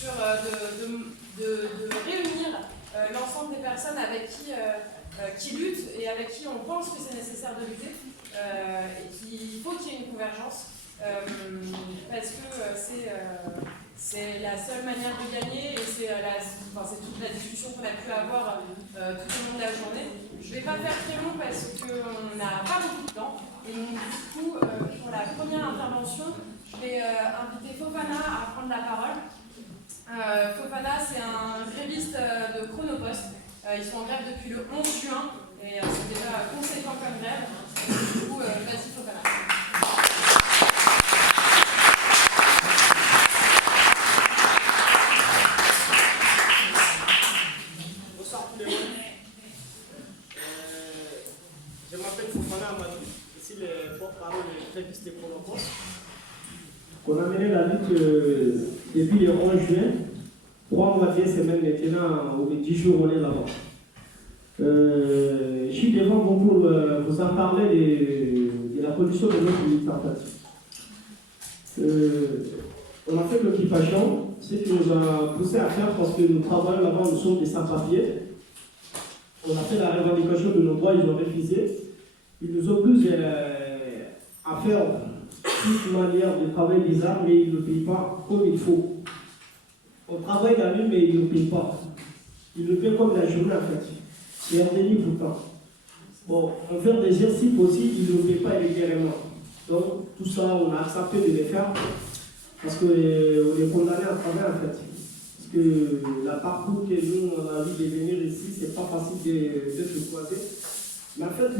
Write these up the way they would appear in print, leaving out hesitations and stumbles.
sur de réunir l'ensemble des personnes avec qui luttent et avec qui on pense que c'est nécessaire de lutter et qu'il faut qu'il y ait une convergence parce que c'est la seule manière de gagner et c'est toute la discussion qu'on a pu avoir tout au long de la journée. Je ne vais pas faire très long parce qu'on n'a pas beaucoup de temps et donc du coup pour la première intervention je vais inviter Fofana à prendre la parole. Fofana, c'est un gréviste de Chronopost. Ils sont en grève depuis le 11 juin et c'est déjà conséquent comme grève. Du coup, vas-y Fofana. Bonsoir tout le monde. Je m'appelle Fofana Amadou. Je suis le porte-parole du gréviste de Chronopost. On a mené la lutte depuis le 11 juin. 3 mois, 10 semaines maintenant, ou 10 jours, on est là-bas. Je suis devant vous pour vous en parler de la condition de notre militants. On a fait l'occupation, ce qui nous a poussé à faire parce que nous travaillons là-bas, nous sommes des sans-papiers. On a fait la revendication de nos droits, ils ont refusé. Ils nous obligent à faire toute manière de travailler bizarre, mais ils ne payent pas comme il faut. On travaille la nuit, mais ils ne payent pas. Ils le paient comme la journée en fait. C'est un délit pourtant. Bon, on fait des exercices aussi, ils ne le payent pas régulièrement. Donc, tout ça, on a accepté de les faire parce qu'on est condamné à travailler en fait. Parce que la parcours que nous, on a envie de venir ici, c'est pas facile d'être croisé. Mais en fait,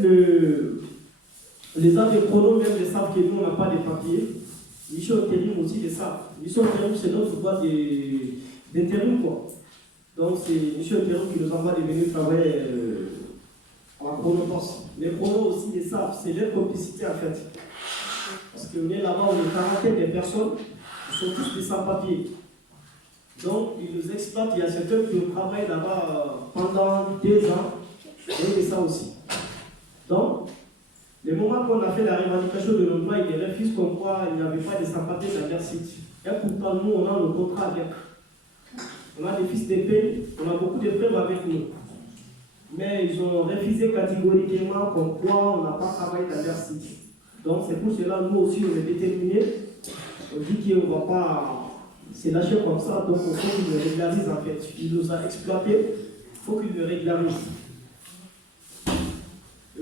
les gens de chrono, même, ils savent que nous, on n'a pas de papiers. Mission intérim aussi, les savent. Mission intérim, c'est notre boîte d'intérim, quoi. Donc, c'est Mission intérim qui nous envoie de venir travailler en Chronopost. Les chronos aussi, les savent. C'est leur complicité, en fait. Parce qu'on est là-bas, on est une quarantaine de personnes. Ils sont tous des sans-papiers. Donc, ils nous exploitent. Il y a certains qui travaillent là-bas pendant 2 ans. Et ça aussi. Donc, le moment qu'on a fait la revendication de nos droits, ils refusent comme quoi il n'y avait pas de sans-papiers dans leur site. Et pourtant, nous, on a le contrat avec. On a des fiches de paie, on a beaucoup de preuves avec nous. Mais ils ont refusé catégoriquement comme quoi on n'a pas travaillé dans leur site. Donc, c'est pour cela, nous aussi, on est déterminés. On dit qu'on ne va pas se lâcher comme ça, donc il faut qu'ils le régularisent en fait. Il nous a exploités, il faut qu'il le régularise.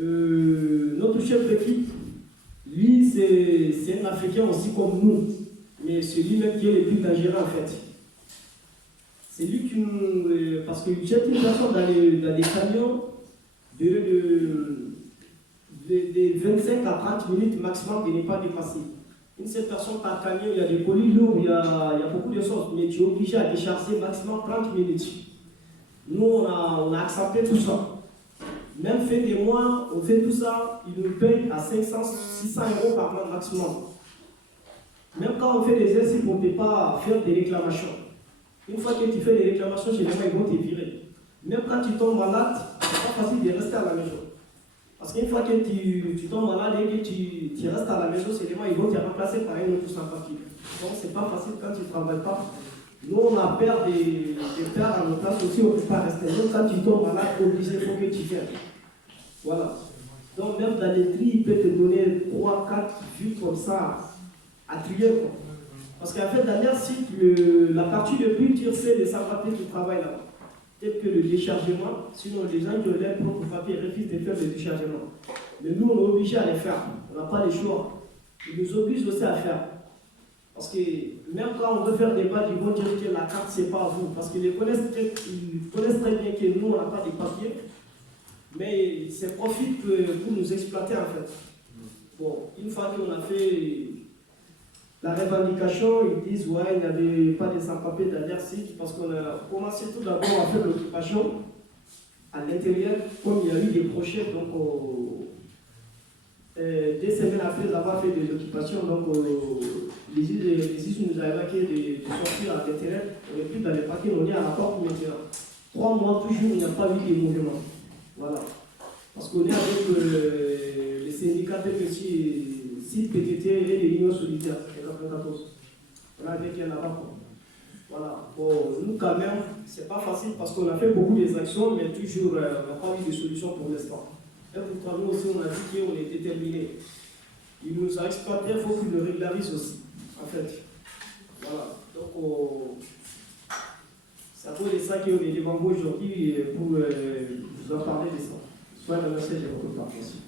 Notre chef d'équipe, lui, c'est un Africain aussi comme nous, mais c'est lui-même qui est le plus dangereux en fait. C'est lui qui nous. Parce que jette une personne dans les camions de 25 à 30 minutes maximum de ne pas dépasser. Une seule personne par camion, il y a des colis lourds, il y a beaucoup de choses, mais tu es obligé à décharger maximum 30 minutes. Nous, on a accepté tout ça. Même fin des mois, on fait tout ça, ils nous payent à 500, 600 euros par mois maximum. Même quand on fait des exercices, on ne peut pas faire des réclamations. Une fois que tu fais des réclamations chez les gens, ils vont te virer. Même quand tu tombes malade, c'est pas facile de rester à la maison. Parce qu'une fois que tu tombes malade et que tu restes à la maison, c'est les gens, ils vont te remplacer par un autre sans papier. Donc c'est pas facile quand tu ne travailles pas. Nous, on a peur des pères à notre place aussi, on ne peut pas rester. Donc quand tu tombes malade, obligé, il faut que tu viennes. Voilà. Donc même dans les tri, il peut te donner 3, 4 vues comme ça à trier. Quoi. Parce qu'en fait, dans leur site, la partie de culture, c'est les sans-papiers qui travaillent là-bas. Peut-être que le déchargement, sinon les gens qui ont leur propre papier refusent de faire le déchargement. Mais nous, on est obligés à les faire. On n'a pas le choix. Ils nous obligent aussi à faire. Parce que même quand on veut faire des balles, ils vont dire que la carte, c'est pas à vous. Parce qu'ils connaissent très bien que nous, on n'a pas de papiers. Mais ils se profitent pour nous exploiter en fait. Bon, une fois qu'on a fait la revendication, ils disent ouais, il n'y avait pas de sans-papiers dans leur site parce qu'on a commencé tout d'abord à faire l'occupation à l'intérieur, comme il y a eu des projets, donc 2 semaines après avoir fait des occupations, donc les juges nous ont évacué de sortir à l'intérieur, on n'est plus dans les paquets, on est à la porte maintenant. 3 mois toujours, il n'y a pas eu de mouvement. Voilà. Parce qu'on est avec les syndicats de petits PTT et les unions solidaires, les 94. On est avec eux là-bas. Voilà. Bon, nous quand même, c'est pas facile parce qu'on a fait beaucoup des actions, mais toujours, on n'a pas eu de solution pour l'instant. Et pourtant, nous aussi, on a dit qu'on est déterminés. Il nous a exploité, il faut qu'il le régularise aussi, en fait. Voilà. Donc, c'est à cause de ça qu'on est devant vous aujourd'hui pour vous en parler de ça. Soyez remerciés de votre participation.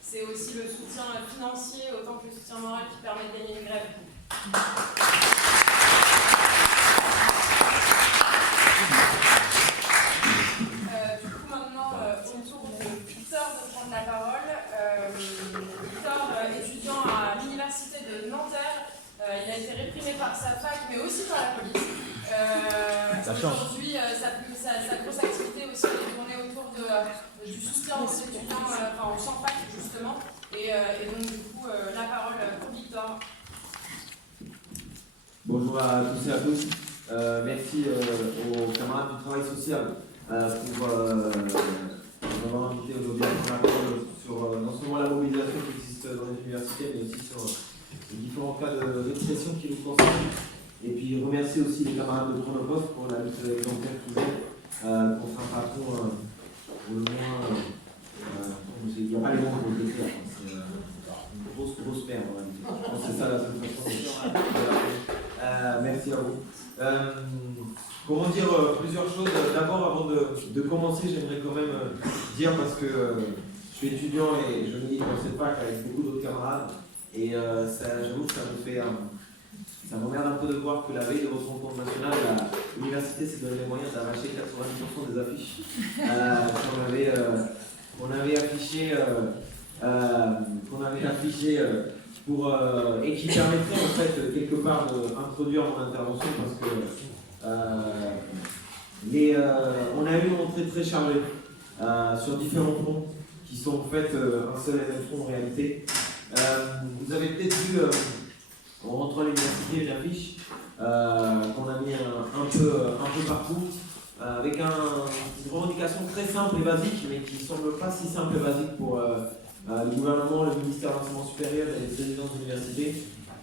C'est aussi le soutien financier autant que le soutien moral qui permet de gagner une grève. Du coup, maintenant, au tour de Victor de prendre la parole. Victor, étudiant à l'université de Nanterre, il a été réprimé par sa fac, mais aussi par la police. Aujourd'hui, sa grosse activité aussi elle est tournée autour du soutien aux étudiants, au sans fac justement. Et donc du coup, la parole pour Victor. Bonjour à tous et à tous. Merci aux camarades du travail social pour m'avoir invité aujourd'hui à prendre la parole sur non seulement la mobilisation qui existe dans les universités, mais aussi sur les différents cas de répression qui nous concernent. Et puis remercier aussi les camarades de Chronopost pour la lutte exemplaire qu'ils ont contre un patron au moins. Il n'y a pas les mots pour le décrire. C'est une grosse merde en réalité. Je pense que c'est ça la seule façon de merci à vous. Comment dire plusieurs choses. D'abord, avant de commencer, j'aimerais quand même dire, parce que je suis étudiant et je milite dans cette fac avec beaucoup d'autres camarades, et j'avoue que ça me fait. Ça m'emmerde un peu de voir que la veille de votre rencontre nationale, l'université s'est donné les moyens d'arracher 90% des affiches qu'on avait affichées pour, et qui permettrait en fait quelque part d'introduire mon intervention parce que on a eu une entrée très chargée sur différents fronts qui sont en fait un seul et même front en réalité. Vous avez peut-être vu en rentrant à l'université une affiche qu'on a mis un peu partout avec une revendication très simple et basique mais qui ne semble pas si simple et basique pour le gouvernement, le ministère de l'Enseignement supérieur et les présidents d'université.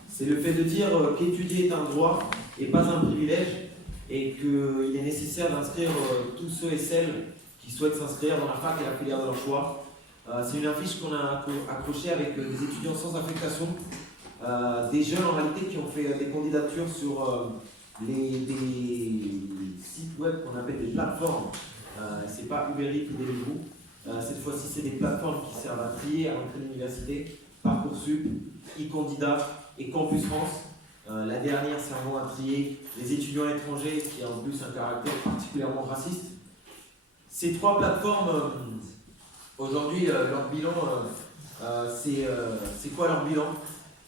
C'est le fait de dire qu'étudier est un droit et pas un privilège et qu'il est nécessaire d'inscrire tous ceux et celles qui souhaitent s'inscrire dans la fac et la filière de leur choix. C'est une affiche qu'on a accrochée avec des étudiants sans affectation, des jeunes en réalité qui ont fait des candidatures sur des sites web qu'on appelle des plateformes. C'est pas Uber Eats ou Deliveroo. Cette fois-ci, c'est des plateformes qui servent à trier à l'entrée de l'université, Parcoursup, e-candidat et Campus France. La dernière servant à trier les étudiants étrangers, qui a en plus un caractère particulièrement raciste. Ces trois plateformes, aujourd'hui, leur bilan, c'est quoi leur bilan?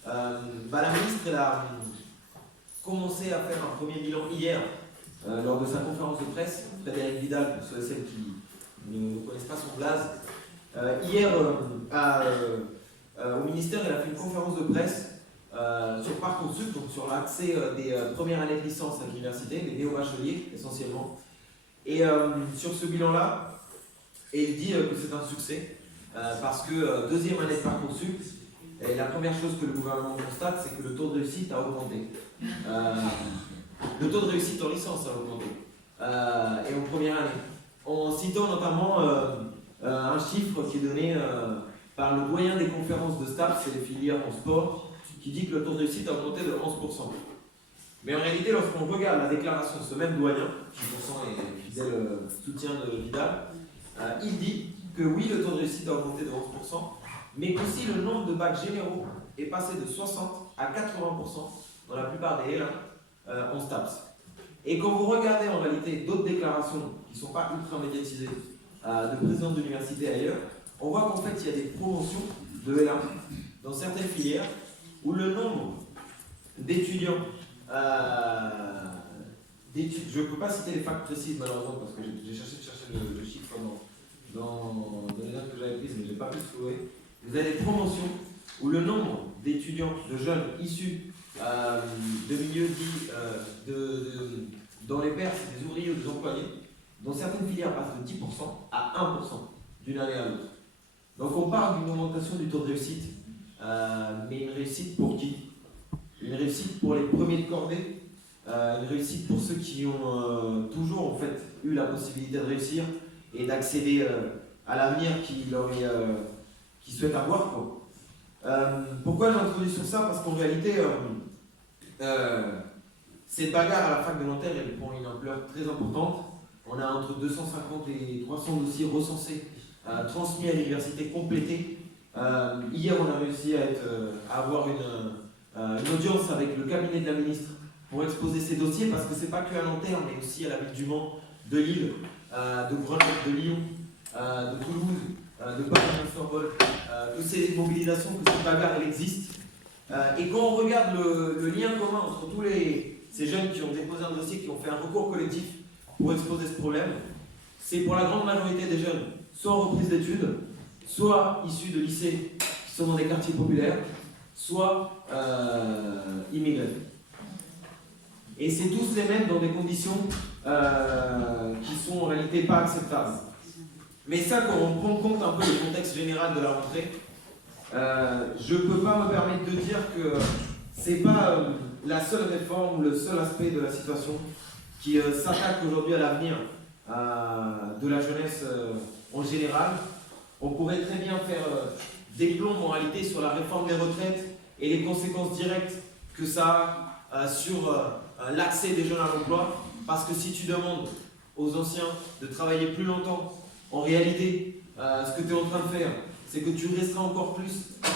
La ministre elle a commencé à faire un premier bilan hier lors de sa conférence de presse. Frédérique Vidal, pour ceux et celles qui ne connaissent pas son blaze. Hier, au ministère, elle a fait une conférence de presse sur Parcoursup, donc sur l'accès des premières années de licence à l'université, les néo-bacheliers essentiellement. Et sur ce bilan-là, elle dit que c'est un succès parce que deuxième année de Parcoursup, et la première chose que le gouvernement constate, c'est que le taux de réussite a augmenté. Le taux de réussite en licence a augmenté. Et en première année. En citant notamment un chiffre qui est donné par le doyen des conférences de STAPS, c'est les filières en sport, qui dit que le taux de réussite a augmenté de 11%. Mais en réalité, lorsqu'on regarde la déclaration de ce même doyen, qui pourtant est fidèle soutien de Vidal, il dit que oui, le taux de réussite a augmenté de 11%, mais qu'aussi le nombre de bacs généraux est passé de 60 à 80% dans la plupart des L1 en STAPS. Et quand vous regardez en réalité d'autres déclarations qui ne sont pas ultra médiatisées de présidents d'université ailleurs, on voit qu'en fait il y a des promotions de L1 dans certaines filières où le nombre d'étudiants, je ne peux pas citer les facts précises malheureusement parce que j'ai cherché le chiffre dans les notes que j'avais prises, mais je n'ai pas pu se trouver. Vous avez des promotions où le nombre d'étudiants, de jeunes issus de milieux dits dans les pairs, c'est des ouvriers ou des employés, dans certaines filières passent de 10% à 1% d'une année à l'autre. Donc on parle d'une augmentation du taux de réussite, mais une réussite pour qui? Une réussite pour les premiers de cordée, une réussite pour ceux qui ont toujours en fait eu la possibilité de réussir et d'accéder à l'avenir qu'ils souhaitent avoir, quoi. Pourquoi j'ai introduit sur ça? Parce qu'en réalité, cette bagarre à la fac de Nanterre, elle prend une ampleur très importante. On a entre 250 et 300 dossiers recensés, transmis à l'université, complétés. Hier, on a réussi à avoir une audience avec le cabinet de la ministre pour exposer ces dossiers, parce que ce n'est pas que à Nanterre, mais aussi à la ville du Mans, de Lille, de Grenoble, de Lyon, de Toulouse, de Paris-Sorbonne, toutes ces mobilisations, que cette bagarre elle existe. Et quand on regarde le lien commun entre tous ces jeunes qui ont déposé un dossier, qui ont fait un recours collectif pour exposer ce problème, c'est pour la grande majorité des jeunes, soit en reprise d'études, soit issus de lycées qui sont dans des quartiers populaires, soit immigrés. Et c'est tous les mêmes dans des conditions qui sont en réalité pas acceptables. Mais ça, quand on prend en compte un peu le contexte général de la rentrée, je ne peux pas me permettre de dire que ce n'est pas la seule réforme, le seul aspect de la situation qui s'attaque aujourd'hui à l'avenir de la jeunesse en général. On pourrait très bien faire des plombs en réalité sur la réforme des retraites et les conséquences directes que ça a sur l'accès des jeunes à l'emploi. Parce que si tu demandes aux anciens de travailler plus longtemps, en réalité, ce que tu es en train de faire, c'est que tu restreins encore plus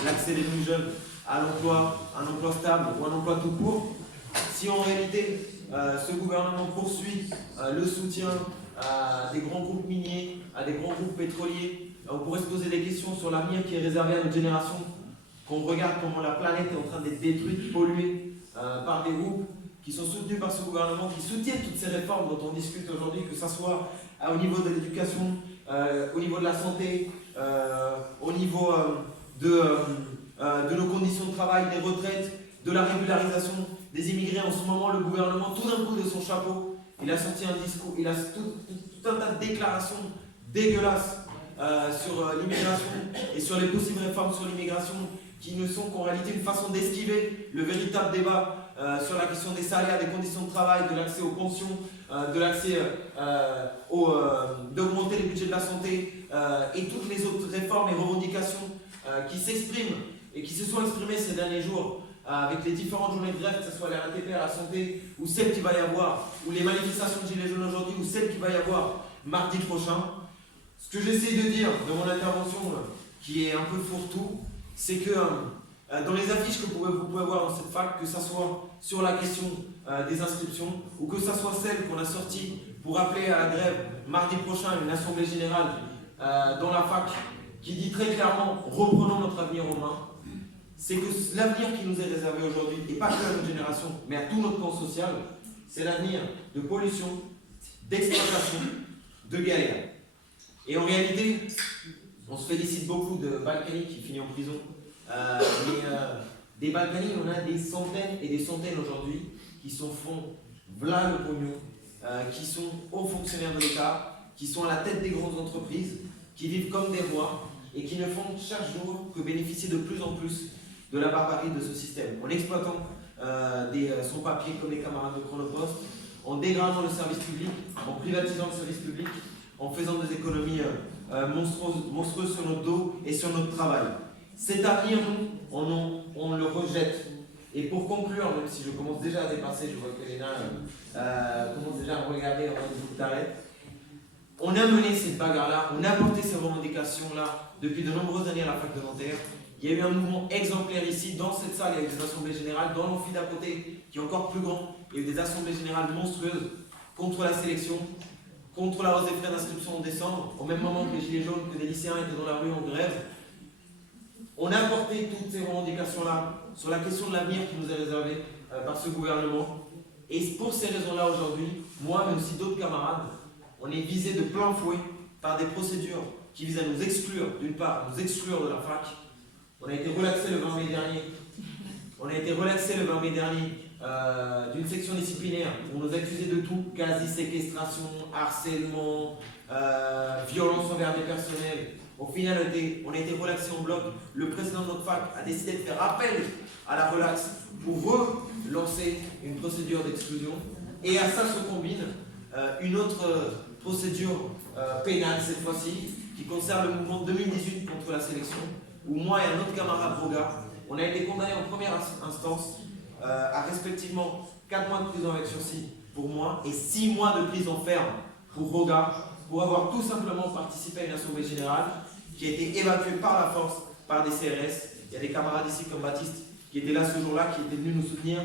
l'accès des plus jeunes à l'emploi, un emploi stable ou un emploi tout court. Si en réalité, ce gouvernement poursuit le soutien à des grands groupes miniers, à des grands groupes pétroliers, on pourrait se poser des questions sur l'avenir qui est réservé à notre génération. Quand on regarde comment la planète est en train d'être détruite, polluée par des groupes qui sont soutenus par ce gouvernement, qui soutiennent toutes ces réformes dont on discute aujourd'hui, que ce soit au niveau de l'éducation, au niveau de la santé, au niveau de nos conditions de travail, des retraites, de la régularisation des immigrés. En ce moment, le gouvernement, tout d'un coup de son chapeau, il a sorti un discours, il a tout un tas de déclarations dégueulasses sur l'immigration et sur les possibles réformes sur l'immigration qui ne sont qu'en réalité une façon d'esquiver le véritable débat sur la question des salaires, des conditions de travail, de l'accès aux pensions, de l'accès d'augmenter les budgets de la santé et toutes les autres réformes et revendications qui s'expriment et qui se sont exprimées ces derniers jours avec les différentes journées de grève, que ce soit la RATP à la santé ou celles qu'il va y avoir, ou les manifestations de Gilets jaunes aujourd'hui, ou celles qu'il va y avoir mardi prochain. Ce que j'essaie de dire dans mon intervention, qui est un peu fourre-tout, c'est que dans les affiches que vous pouvez voir dans cette fac, que ce soit sur la question des inscriptions, ou que ce soit celle qu'on a sortie pour appeler à la grève mardi prochain, une assemblée générale dans la fac, qui dit très clairement « reprenons notre avenir en main », c'est que l'avenir qui nous est réservé aujourd'hui, et pas que à notre génération, mais à tout notre camp social, c'est l'avenir de pollution, d'exploitation, de galère. Et en réalité, on se félicite beaucoup de Balkany qui finit en prison, mais des Balkany, on a des centaines et des centaines aujourd'hui qui font v'là le pognon, qui sont hauts fonctionnaires de l'État, qui sont à la tête des grandes entreprises, qui vivent comme des rois et qui ne font chaque jour que bénéficier de plus en plus de la barbarie de ce système, en exploitant des sans-papiers comme les camarades de Chronopost, en dégradant le service public, en privatisant le service public, en faisant des économies monstrueuses sur notre dos et sur notre travail. Cet avenir, nous, on le rejette. Et pour conclure, même si je commence déjà à dépasser, je vois que Léna commence déjà à me regarder en mode vous t'arrêtes. On a mené cette bagarre-là, on a porté ces revendications-là depuis de nombreuses années à la fac de Nanterre. Il y a eu un mouvement exemplaire ici, dans cette salle, il y a eu des assemblées générales, dans l'amphi d'à côté, qui est encore plus grand, il y a eu des assemblées générales monstrueuses contre la sélection, contre la hausse des frais d'inscription en décembre, au même moment que les Gilets jaunes, que des lycéens étaient dans la rue en grève. On a porté toutes ces revendications-là sur la question de l'avenir qui nous est réservé par ce gouvernement. Et pour ces raisons-là, aujourd'hui, moi, mais aussi d'autres camarades, on est visés de plein fouet par des procédures qui visent à nous exclure, d'une part, nous exclure de la fac. On a été relaxé le 20 mai dernier. D'une section disciplinaire où on nous accusait de tout, quasi-séquestration, harcèlement, violence envers des personnels. Au final, on a été relaxé en bloc. Le président de notre fac a décidé de faire appel à la relaxe pour relancer une procédure d'exclusion. Et à ça se combine une autre procédure pénale, cette fois-ci, qui concerne le mouvement 2018 contre la sélection, où moi et un autre camarade Roga, on a été condamnés en première instance à respectivement 4 mois de prison avec sursis pour moi et 6 mois de prison ferme pour Roga, pour avoir tout simplement participé à une assemblée générale qui a été évacuée par la force par des CRS. Il y a des camarades ici comme Baptiste qui étaient là ce jour-là, qui étaient venus nous soutenir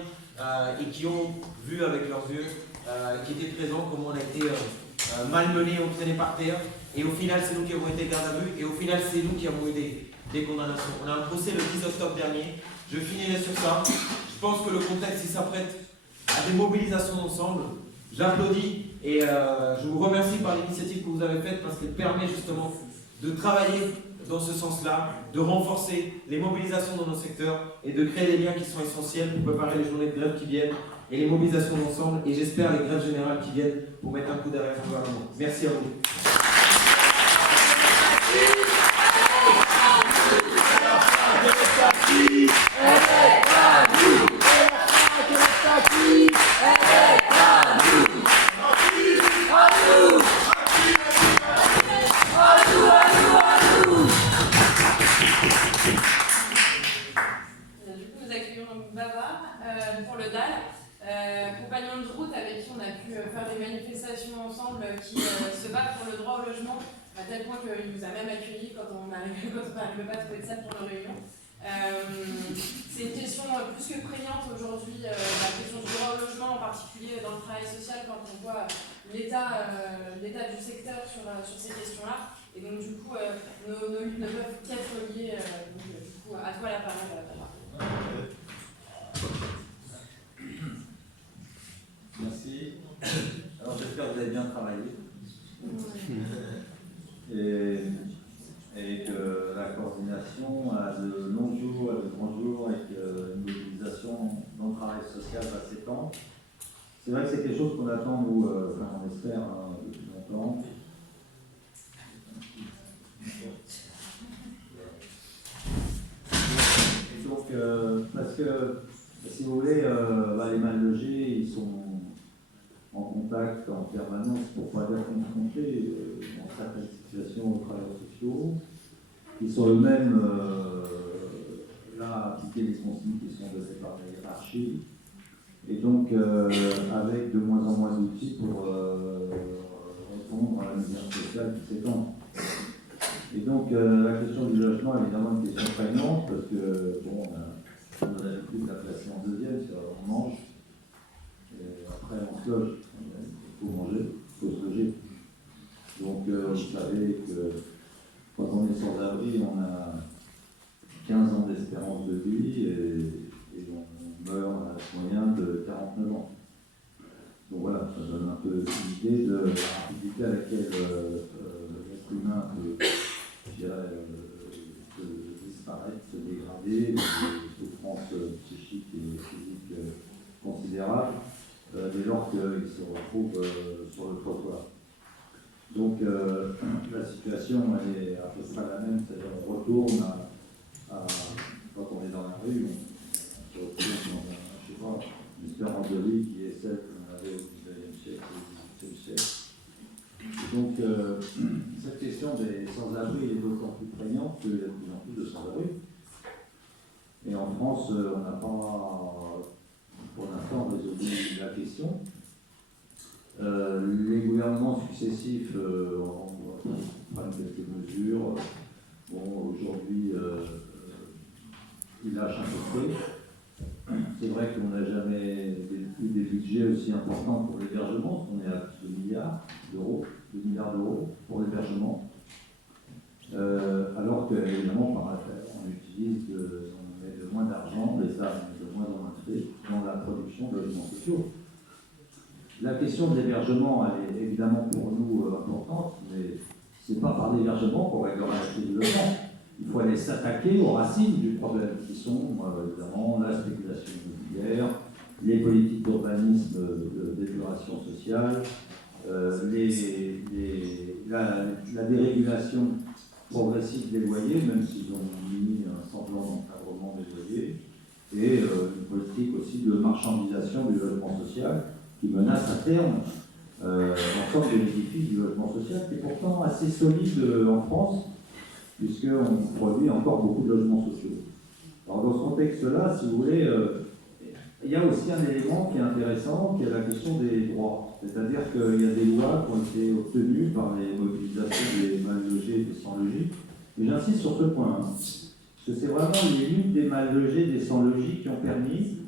et qui ont vu avec leurs yeux, qui étaient présents, comment on a été malmenés, entraînés par terre. Et au final, c'est nous qui avons été garde à vue et au final, c'est nous qui avons eu des condamnations. On a un procès le 10 octobre dernier. Je finirai sur ça. Je pense que le contexte, il s'apprête à des mobilisations d'ensemble. J'applaudis et je vous remercie par l'initiative que vous avez faite parce qu'elle permet justement de travailler dans ce sens-là, de renforcer les mobilisations dans nos secteurs et de créer des liens qui sont essentiels pour préparer les journées de grève qui viennent et les mobilisations d'ensemble et j'espère les grèves générales qui viennent pour mettre un coup derrière le gouvernement. Merci à vous. Pour le DAL, compagnon de route avec qui on a pu faire des manifestations ensemble qui se battent pour le droit au logement, à tel point qu'il nous a même accueillis quand on n'arrivait pas à trouver de salle pour nos réunions. C'est une question plus que prégnante aujourd'hui, la question du droit au logement, en particulier dans le travail social, quand on voit l'état du secteur sur ces questions-là. Et donc du coup, nos luttes ne peuvent qu'être liées. Donc, du coup, à toi la parole. Merci. Alors j'espère que vous avez bien travaillé et que la coordination a de longs jours, de grands jours et que une mobilisation dans le travail social va s'étendre. C'est vrai que c'est quelque chose qu'on attend, nous, on espère depuis longtemps. Et donc, parce que, si vous voulez, les mal logés, ils sont en contact en permanence, pour pas dire confrontés, dans certaines situations aux travailleurs sociaux, qui sont eux-mêmes là à appliquer des consignes qui sont données par la hiérarchie, et donc avec de moins en moins d'outils pour répondre à la misère sociale qui s'étend. Et donc la question du logement est évidemment une question prégnante, parce que bon, on a l'habitude de la placer en deuxième, c'est-à-dire on mange, et après on se loge. Il faut manger, il faut se loger. Donc vous savez que quand on est sans abri, on a 15 ans d'espérance de vie et on meurt à l'âge moyen de 49 ans. Donc voilà, ça donne un peu une idée de la rapidité à laquelle l'être humain peut disparaître, se dégrader, des souffrances psychiques et physiques considérables, dès lors qu'il se retrouve sur le trottoir. Donc la situation elle est à peu près la même, c'est-à-dire on retourne quand on est dans la rue, on se retrouve dans une espérance de vie qui est celle qu'on avait au XIXe siècle et au XVIIIe siècle. Et donc cette question des sans-abri est d'autant plus prégnante qu'il y a de plus en plus de sans-abri. Et en France, on n'a pas pour l'instant résolu la question. Les gouvernements successifs prennent quelques mesures. Bon, aujourd'hui, ils lâchent un peu de près. C'est vrai qu'on n'a jamais eu des budgets aussi importants pour l'hébergement, on est à 2 milliards d'euros 2 milliards d'euros pour l'hébergement, alors qu'évidemment, par affaire, on met de moins d'argent, l'État met de moins en moins de fait dans la production de logements sociaux. La question de l'hébergement, elle est évidemment pour nous importante, mais ce n'est pas par l'hébergement qu'on réglera la crise du logement. Il faut aller s'attaquer aux racines du problème, qui sont évidemment la spéculation immobilière, les politiques d'urbanisme d'épuration sociale, la dérégulation progressive des loyers, même s'ils ont mis un semblant d'encadrement des loyers, et une politique aussi de marchandisation du logement social qui menace à terme l'ensemble de l'édifice du logement social, qui est pourtant assez solide en France, puisqu'on produit encore beaucoup de logements sociaux. Alors dans ce contexte-là, si vous voulez, il y a aussi un élément qui est intéressant, qui est la question des droits. C'est-à-dire qu'il y a des lois qui ont été obtenues par les mobilisations des mal logés et des sans logis. Et j'insiste sur ce point, parce que c'est vraiment les luttes des mal logés, des sans logis qui ont permis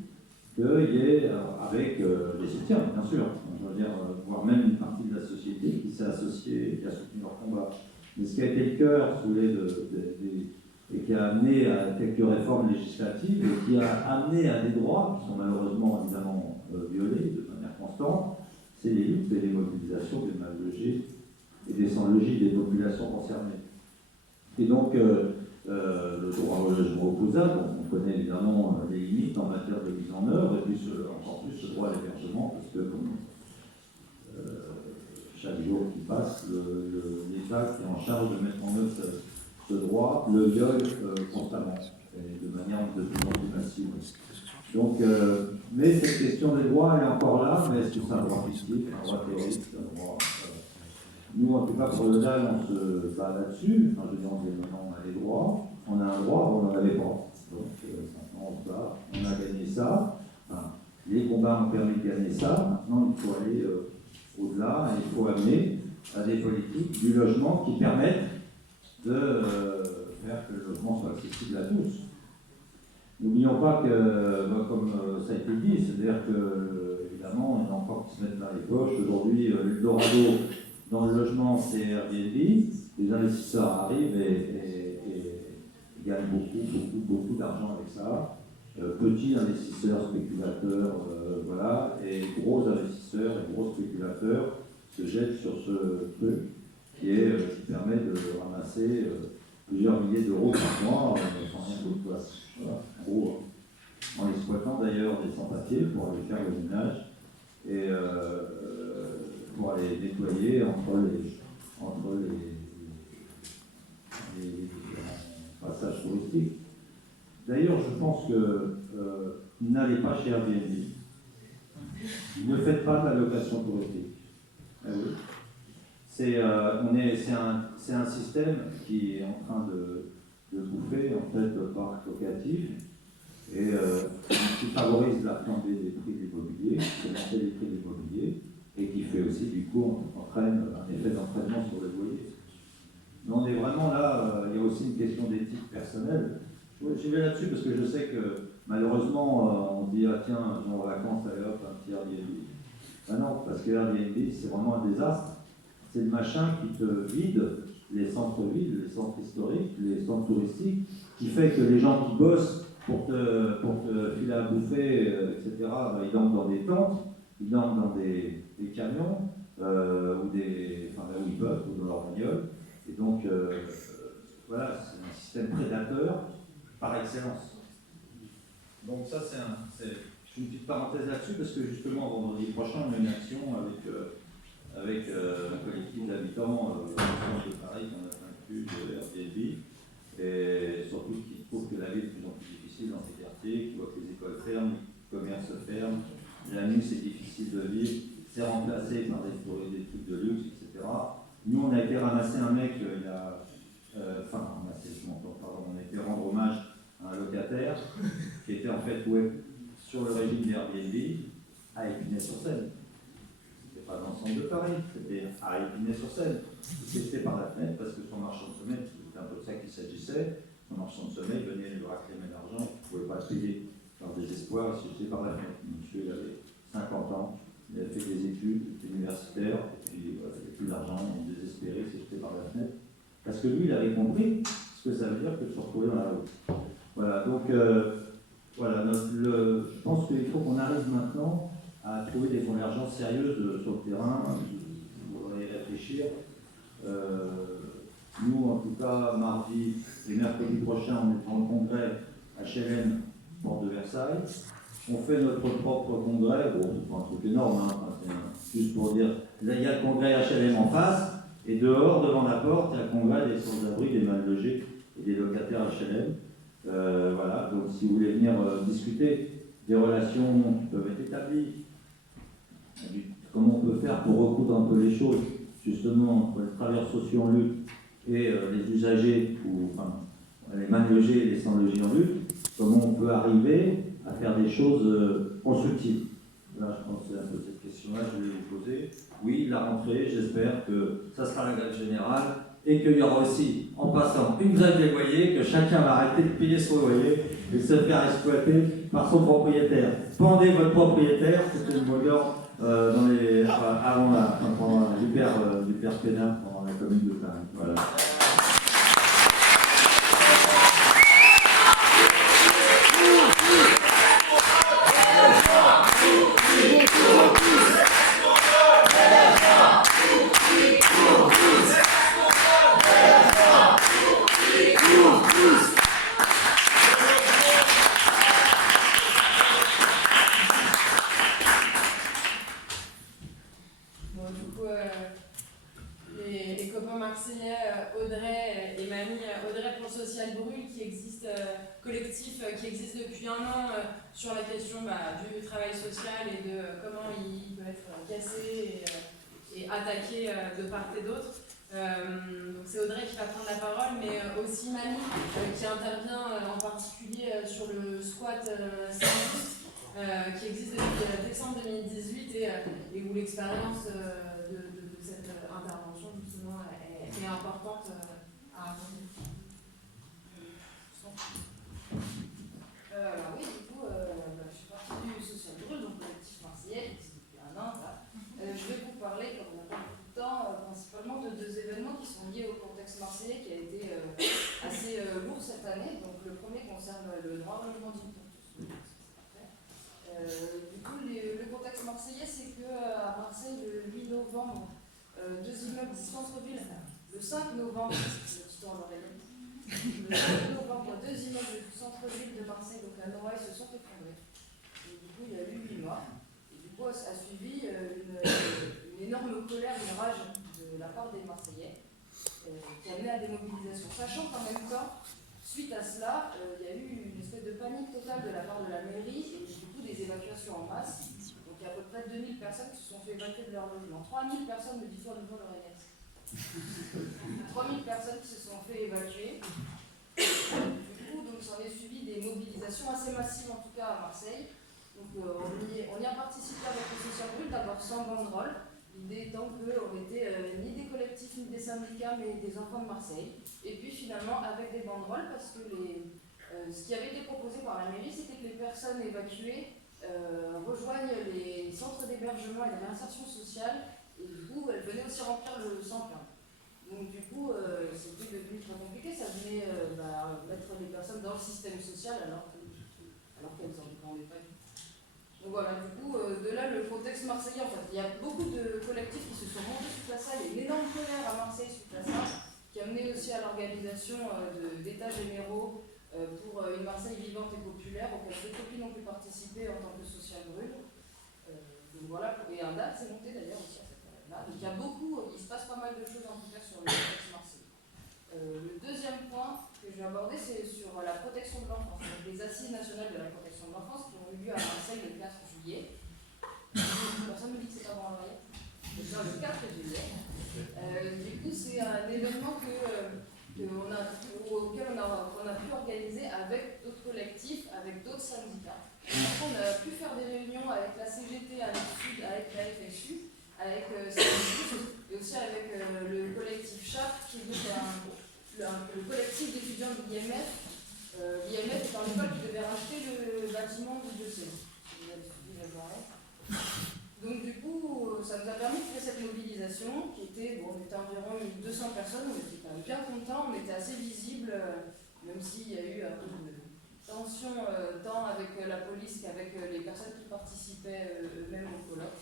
qu'il y ait, avec des soutiens, bien sûr, je veux dire, voire même une partie de la société qui s'est associée et qui a soutenu leur combat. Mais ce qui a été le cœur, si vous voulez, et qui a amené à quelques réformes législatives et qui a amené à des droits qui sont malheureusement évidemment violés de manière constante, c'est les luttes et les mobilisations des mal logés et des sans-logis des populations concernées. Et donc, le droit au logement opposable, on connaît évidemment les limites en matière de mise en œuvre, et puis encore plus le droit à l'hébergement, parce que comme chaque jour qui passe, l'État qui est en charge de mettre en œuvre ce droit le viole constamment, et de manière de plus en plus massive. Donc, mais cette question des droits, elle est encore là, mais est-ce que c'est un droit physique, un droit théorique, un droit... Nous, en tout cas, pour le DAL, on se bat là-dessus. Enfin, je veux dire, on dit maintenant, on a les droits, on a un droit, on n'en avait pas. Donc, maintenant, on se bat, on a gagné ça. Enfin, les combats ont permis de gagner ça. Maintenant, il faut aller au-delà et il faut amener à des politiques du logement qui permettent de faire que le logement soit accessible à tous. N'oublions pas que, comme ça a été dit, c'est-à-dire que, évidemment, il y en a encore qui se mettent dans les poches. Aujourd'hui, l'Eldorado dans le logement, c'est Airbnb. Les investisseurs arrivent et gagnent beaucoup d'argent avec ça. Petits investisseurs, spéculateurs, voilà, et gros investisseurs et gros spéculateurs se jettent sur ce truc qui permet de ramasser plusieurs milliers d'euros par mois sans rien foutre, quoi. Voilà, en gros, en exploitant d'ailleurs des sans-papiers pour aller faire le ménage et pour aller nettoyer entre les différents passages touristiques. D'ailleurs, je pense que n'allez pas chez Airbnb. Ne faites pas de la location touristique. Ah oui. C'est un système qui est en train de bouffer en fait le parc locatif et qui favorise la flambée des prix de l'immobilier, qui fait monter les prix de l'immobilier et qui fait aussi du coup entraîne un effet d'entraînement sur les loyers. Mais on est vraiment là, il y a aussi une question d'éthique personnelle. J'y vais là-dessus parce que je sais que malheureusement on dit ah tiens, je vais en vacances, allez hop, un petit Airbnb. Ben non, parce que Airbnb c'est vraiment un désastre. C'est le machin qui te vide les centres-villes, les centres historiques, les centres touristiques, qui fait que les gens qui bossent pour te filer à bouffer, etc., ben, ils dorment dans des tentes, ils dorment dans des camions, où ils peuvent, ou dans leur bagnole. Et donc, voilà, c'est un système prédateur par excellence. Donc ça, je fais une petite parenthèse là-dessus, parce que justement, vendredi prochain, on a une action avec un collectif d'habitants de Paris qu'on a vaincu de Airbnb, et surtout qui trouve que la vie est de plus en plus difficile dans ces quartiers, qui voit que les écoles ferment, les commerces ferment, la nuit c'est difficile de vivre, c'est remplacé par des trucs de luxe, etc. Nous on a été ramasser un mec, on a été rendre hommage à un locataire qui était en fait sur le régime d'Airbnb à Épinay-sur-Seine. C'était pas dans le centre de Paris, c'était à Épinay-sur-Seine. Il s'est jeté par la fenêtre parce que son marchand de sommeil, c'était un peu de ça qu'il s'agissait, son marchand de sommeil venait lui réclamer d'argent, il ne pouvait pas payer. Par désespoir, il s'est jeté par la fenêtre. Monsieur, il avait 50 ans, il a fait des études universitaires, et puis voilà, il n'y a plus d'argent, il est désespéré, il s'est jeté par la fenêtre. Parce que lui, il avait compris ce que ça veut dire que de se retrouver dans la rue. Voilà, donc voilà, je pense qu'il faut qu'on arrive maintenant à trouver des convergences sérieuses sur le terrain, il faudrait y réfléchir. Nous, en tout cas, mardi et mercredi prochain, on est en congrès HLM, Porte de Versailles. On fait notre propre congrès, bon, c'est pas un truc énorme, hein, c'est juste pour dire, là, il y a le congrès HLM en face, et dehors, devant la porte, il y a le congrès des sans-abri, des mal logés et des locataires HLM. Voilà, donc si vous voulez venir discuter des relations qui peuvent être établies, comment on peut faire pour recoudre un peu les choses, justement, entre les travailleurs sociaux en lutte et les usagers, ou enfin, les mal logés et les sans logis en lutte, comment on peut arriver à faire des choses constructives. Là, je pense que c'est un peu cette question-là que je voulais vous poser. Oui, la rentrée, j'espère que ça sera la grève générale et qu'il y aura aussi, en passant, une grève des loyers, que chacun va arrêter de payer son loyer et de se faire exploiter par son propriétaire. Pendez votre propriétaire, c'était une mot d'ordre pendant l'hyper pénal, pendant la commune de Paris. Voilà. Les copains marseillais, Audrey et Mamie, Audrey pour le Social Brûle, qui existe, collectif qui existe depuis 1 an sur la question du travail social et de comment il peut être cassé et attaqué de part et d'autre. Donc c'est Audrey qui va prendre la parole, mais aussi Mamie qui intervient en particulier sur le squat Saint-Just, qui existe depuis décembre 2018 et où l'expérience de cette intervention justement est importante à raconter. Alors oui, du coup, je suis partie du Social Brûle, donc collectif marseillais, qui existe depuis 1 an. Je vais vous parler, comme on a pas beaucoup de temps, principalement de 2 événements qui sont liés au contexte marseillais qui a été assez lourd cette année. Donc le premier concerne le droit au logement digne pour tous. Du coup, le contexte marseillais, c'est qu'à Marseille, le 8 novembre, 2 immeubles du centre-ville, le 5 novembre, le 5 novembre, 2 immeubles du centre-ville de Marseille, donc à Noailles, se sont effondrés. Et du coup, il y a eu 8 morts. Et du coup, a suivi une énorme colère, une rage de la part des Marseillais, qui a mené à des mobilisations. Sachant qu'en même temps, suite à cela, il y a eu une espèce de panique totale de la part de la mairie et du coup des évacuations en masse. Donc il y a à peu près 2000 personnes qui se sont fait évacuer de leur logement. 3000 personnes, me dit-on à nouveau le réel. 3000 personnes qui se sont fait évacuer. Du coup, donc s'en est suivi des mobilisations assez massives, en tout cas à Marseille. Donc on y a participé avec le Social Brûle, d'abord sans banderole. L'idée étant qu'on n'était ni des collectifs ni des syndicats, mais des enfants de Marseille. Et puis finalement avec des banderoles, parce que ce qui avait été proposé par la mairie, c'était que les personnes évacuées rejoignent les centres d'hébergement et de réinsertion sociale, et du coup elles venaient aussi remplir le sans-plein. Donc du coup c'était devenu très compliqué, ça venait mettre les personnes dans le système social alors qu'elles n'en demandaient pas du tout. Donc voilà, du coup, de là le contexte marseillais, en fait, il y a beaucoup de collectifs qui se sont montés suite à ça, il y a une énorme colère à Marseille suite à ça, qui a mené aussi à l'organisation d'états généraux pour une Marseille vivante et populaire, auxquels 2 copines ont pu participer en tant que Social Brûle. Donc voilà, et un DAF s'est monté d'ailleurs aussi à cette période-là. Donc il y a beaucoup, il se passe pas mal de choses en tout cas sur le contexte marseillais. Le deuxième point que je vais aborder, c'est sur la protection de l'enfance. Donc les assises nationales de la protection de l'enfance qui ont eu lieu à Marseille le 4 juillet. Personne ne me dit que c'est pas bon envoyé. Le 4 juillet. Du coup, c'est un événement auquel on a pu organiser avec d'autres collectifs, avec d'autres syndicats. On a pu faire des réunions avec la CGT, avec SUD, avec la FSU, avec et aussi avec le collectif CHAP, qui est le collectif d'étudiants de l'IMF. L'IMF étant l'école qui devait racheter le bâtiment du 2C. Donc du coup, ça nous a permis de créer cette mobilisation qui était, bon, on était environ 200 personnes, on était quand même bien contents, on était assez visibles, même s'il y a eu un peu de tension tant avec la police qu'avec les personnes qui participaient eux-mêmes au colloque.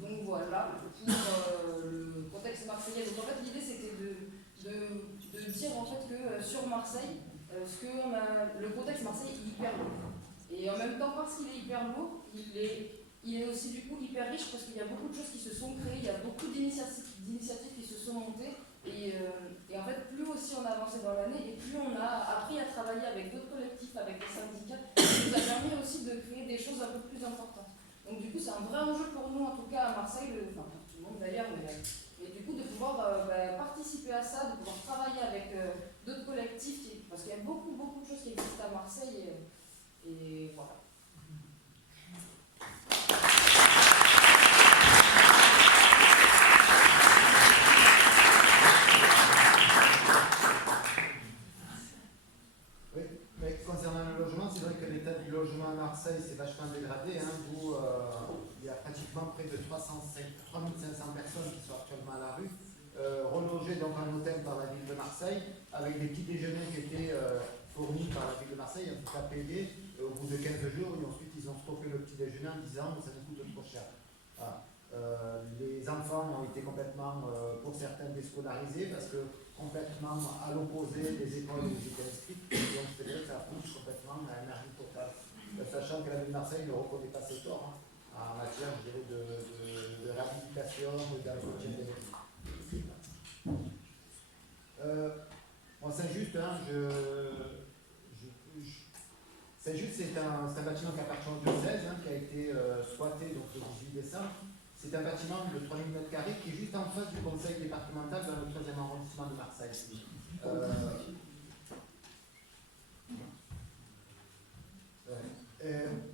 Donc voilà, pour le contexte marseillais. Donc en fait l'idée c'était de dire en fait que sur Marseille, le contexte marseillais est hyper lourd. Et en même temps, parce qu'il est hyper lourd, il est aussi du coup hyper riche parce qu'il y a beaucoup de choses qui se sont créées, il y a beaucoup d'initiatives qui se sont montées. Et en fait, plus aussi on avançait dans l'année et plus on a appris à travailler avec d'autres collectifs, avec les syndicats, ça nous a permis aussi de créer des choses un peu plus importantes. Donc du coup, c'est un vrai enjeu pour nous, en tout cas à Marseille, enfin pour tout le monde d'ailleurs, et du coup de pouvoir participer à ça, de pouvoir travailler avec d'autres collectifs, parce qu'il y a beaucoup de choses qui existent à Marseille, et voilà. Oui, mais concernant le logement, c'est vrai que l'état du logement à Marseille s'est vachement dégradé, hein, où il y a pratiquement près de 3500 personnes qui sont actuellement à la rue, relogées donc en hôtel par la ville de Marseille, avec des petits déjeuners qui étaient fournis par la ville de Marseille, en tout cas payés, au bout de 15 jours, et ensuite ils ont stoppé le petit déjeuner en disant que ça nous coûte trop cher. Voilà. Les enfants ont été complètement, pour certains, déscolarisés, parce que complètement à l'opposé des écoles où ils étaient inscrits, donc c'est-à-dire que ça pousse complètement à un arrêt total. Sachant que la ville de Marseille ne reconnaît pas ses torts, en matière, je dirais, de réhabilitation ou d'entretien des bâtiments. Saint-Just, Saint-Just, c'est un bâtiment qui appartient au diocèse, qui a été squatté donc, le 18 décembre. C'est un bâtiment de 3000 m² qui est juste en face du conseil départemental dans le 13e arrondissement de Marseille.